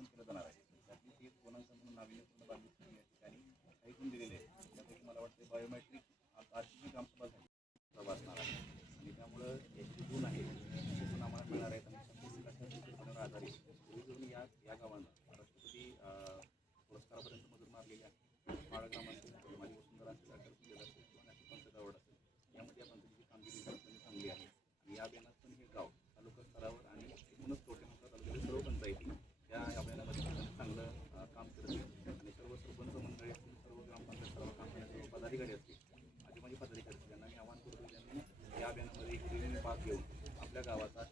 मूल्यांकन केलं जाणार आहे. त्यातली ती गुणांकन म्हणून नाविन्यपूर्ण बाबी या ठिकाणी ऐकून दिलेले आहेत. त्यापैकी मला वाटतं बायोमेट्रिक आजची कामसुद्धा ग्रामसभा झाली सभा असणार आहे. आणि त्यामुळं याची जे गुण आहे ते पण आम्हाला मिळणार आहेत. आणि छत्तीस आधारित. या या गावांना राष्ट्रपती पुरस्कारापर्यंत मजूर मारलेली आहे. पदाधिकारी असतील आजोबाजी पदाधिकारी त्यांना मी आवाहन करतो त्यांनी या अभियानामध्ये भाग घेऊन आपल्या गावाचा